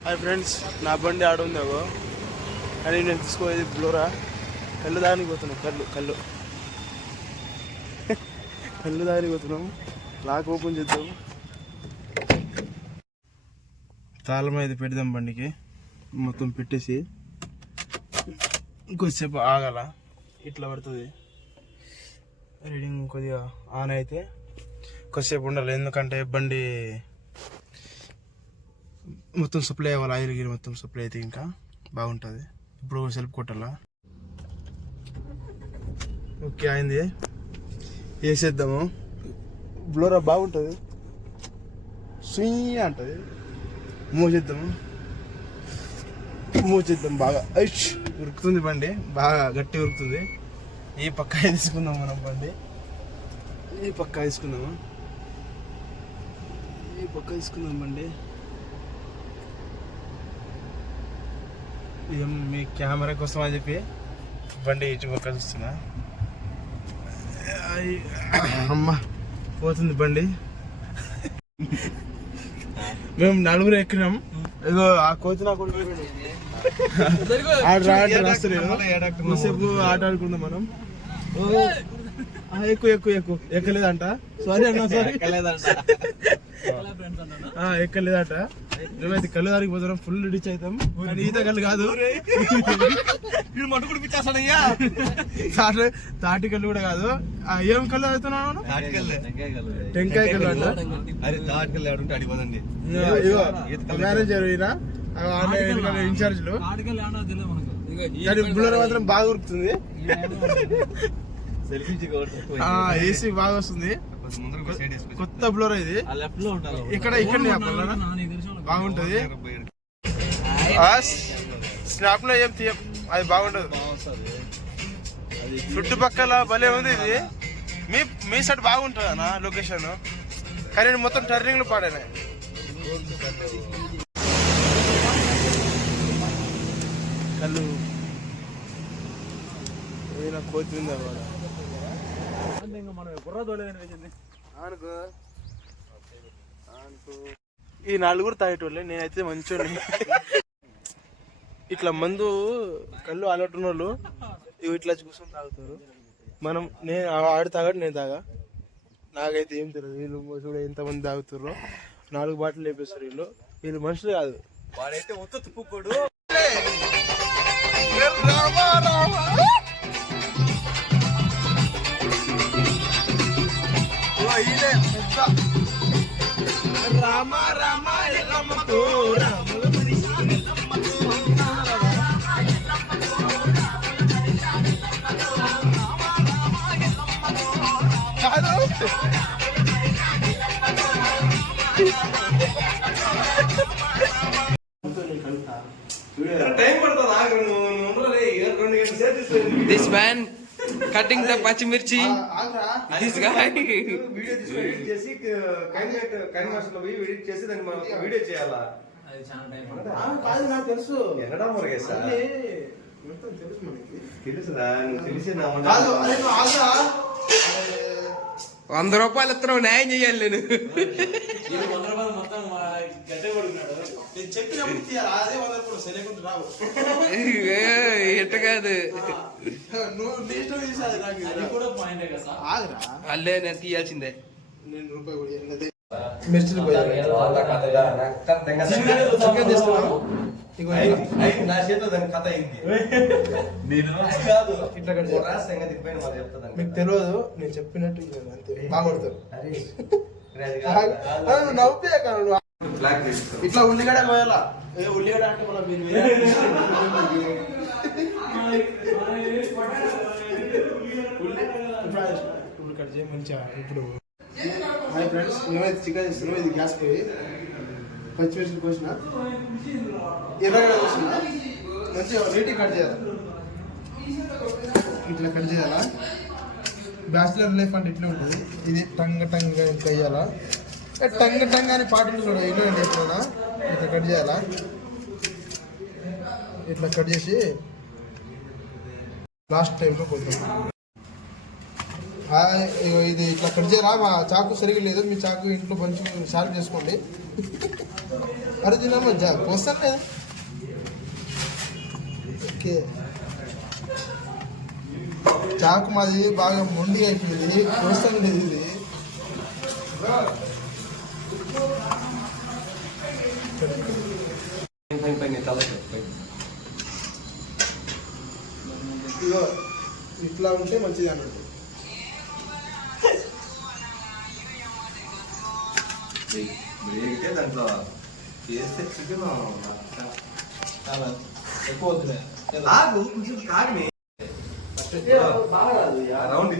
Hi friends నా బండి ఆడ ఉంది అగో. కానీ నేను తీసుకోలేదు బ్లోరా కళ్ళు దానికి పోతున్నాం కళ్ళు కళ్ళు. కళ్ళు దానికి పోతున్నాం. లాక్ ఓపెన్ చేద్దాం. తాళం అయితే పెడదాం బండికి. మొత్తం పెట్టేసి. ఇంకొద్దిసేపు ఆగల. ఇట్లా పడుతుంది. రీడింగ్ కొద్దిగా ఆన్ అయితే. కొద్దిసేపు ఉండాలి. ఎందుకంటే బండి మొత్తం సప్లై అవ్వాలి ఆయిల్ గిరి మొత్తం సప్లై అయితే ఇంకా బాగుంటుంది. ఇప్పుడు సెల్ఫ్ కొట్టాలా? ఓకే అయింది. వేసేద్దాము. బ్లోరా బాగుంటుంది. స్వీ అంటుంది. మోసేద్దాము. మూసేద్దాం బాగా. ఐష్! ఉరుకుతుంది బండి. బాగా గట్టి ఉరుకుతుంది. ఈ పక్క తీసుకుందాం మనం బండి. ఈ పక్క తీసుకుందాము? ఈ పక్క తీసుకుందాం బండి. ఏం మీ కెమెరా కోసం అని చెప్పి బండి చూస్తున్నా. ఐ, అమ్మ పోతుంది బండి. మేము నలుగురు ఎక్కినాం. ఇగో ఆ కోతి నా కొడుకు ఆడ రాడు ఆట ఆడుకుందాం మనం. ఎక్కువ ఎక్కువ ఎక్కువ. ఎక్కలేదంట. సారీ అన్న సారీ ఆ, ఎక్కలేదట. మేమైతే కళ్ళు దానికి పోతున్నాం ఫుల్ రిచ్ అవుతాం. ఈత కళ్ళు కాదు. తాటి- తాటి కళ్ళు కూడా కాదు. ఆ, ఏం కళ్ళు అవుతున్నావు టెంకాయ కళ్ళు. అంట. అరే తాటికెళ్ళి ఆడుంటే అడిపోదండి ఇగో మేనేజర్ ఈయన. ఆమె ఇన్ఛార్జ్లు. బుల్లర్ మాత్రం బాగా ఉరుకుతుంది. ఏసీ బాగా వస్తుంది. కొత్త బ్లోర్ ఇది. లెఫ్ట్లో ఉంటారు ఇక్కడ ఇక్కడ బాగుంటది. స్నాప్లో ఏం తీయం అది బాగుంటది చుట్టుపక్కల భలే ఉంది ఇది. మీ మీ సైడ్ బాగుంటుంది అన్న లొకేషన్ కానీ నేను మొత్తం టర్నింగ్లు పాడాను. కళ్ళు. ఏదైనా కోతి ఉందా ఈ నలుగురు తాగేటోళ్ళే నేనైతే మంచోని ఇట్లా మందు కళ్ళు అలవాటు ఉన్న వాళ్ళు ఇవి ఇట్లా కూర్చొని తాగుతారు. మనం నేను ఆడు తాగాడు నేను తాగా. నాకైతే ఏం తెలియదు వీళ్ళు చూడ ఎంతమంది తాగుతారో నాలుగు బాటిల్ లేపేస్తారు వీళ్ళు. వీళ్ళు మనుషులు కాదు. వాడైతే ఒత్తు తుప్పుకోడు. రామ రామ ఎల్లమ్మతో కాదు టైం పడుతుంది ఆగ్రహం రెండు గంటలు సేపు This man cutting the పచ్చిమిర్చి. This guy. వీడియో తీసుకొని ఎడిట్ చేసి కైన్ కైన్ మాస్టర్ పోయి ఎడిట్ చేసి దాన్ని మనం వీడియో చేయాలా? అది చాలా టైం కాదు నాకు తెలుసు. ఎన్నడా మొత్తం తెలుసు మనకి. తెలుసుదా నువ్వు తెలిసి నా మాట- కాదు అదే నువ్వు ఆగురా. వంద రూపాయలు ఇస్తున్నావు న్యాయం చేయాలి నేను. మొత్తం ఎట్ట కాదు. కదా అల్లే నేను తీయాల్సిందే నేను రూపాయి. మిర్చిలు. నా చేతిలో దాని కథ అయింది అది కాదు ఇట్లా సంగతి మాకు చెప్తాను మీకు తెలియదు నేను చెప్పినట్టు అంతే కాదు. కాదు నువ్వు. తీసుకో. ఇట్లా ఉల్లిగడ్డ పోయాలా ఏ ఉల్లిగడ్డ అంటే మన మీరు వేరే- ఉల్లి- ఇప్పుడు అది- ఇప్పుడు కట్ చేయి మంచిగా ఇప్పుడు హాయ్ ఫ్రెండ్స్ మేమైతే చికెన్ చేస్తున్నాం ఇది గ్యాస్ పోయి. పచ్చిమిర్చి కోసిన ఎర్రగడ్డ కోసిన మంచిగా నీట్గా కట్ చేయాలి? ఇట్లా కట్ చేయాలా? బ్యాచిలర్ లైఫ్ అంటే ఇట్లా ఉంటుంది. ఇది టంగ టంగ ఇంత వేయాలా టంగ టంగ అని పాటలు కూడా వినండి ఎప్పుడైనా ఇట్లా కట్ చేయాలా? ఇట్లా కట్ చేసి లాస్ట్ టైంలో కొడుతుంది ఇది ఇట్లా కట్ చేయరా? మా చాకు సరిగా లేదు. మీ చాకు ఇంట్లో మంచిగా షార్ప్ చేసుకోండి. అరే తినమ్మా జా వస్తాను లేదా ఓకే. చాకు మాది బాగా మొండి అయిపోయింది. వస్తాను లేదు ఇది. ఇట్లా ఉంటే మంచిది అన్నట్టు. బ్రేక్ దాంట్లో చేస్తే చికెన్ చాలా ఎక్కువ వద్దులే ఆగు కొంచెం రౌండ్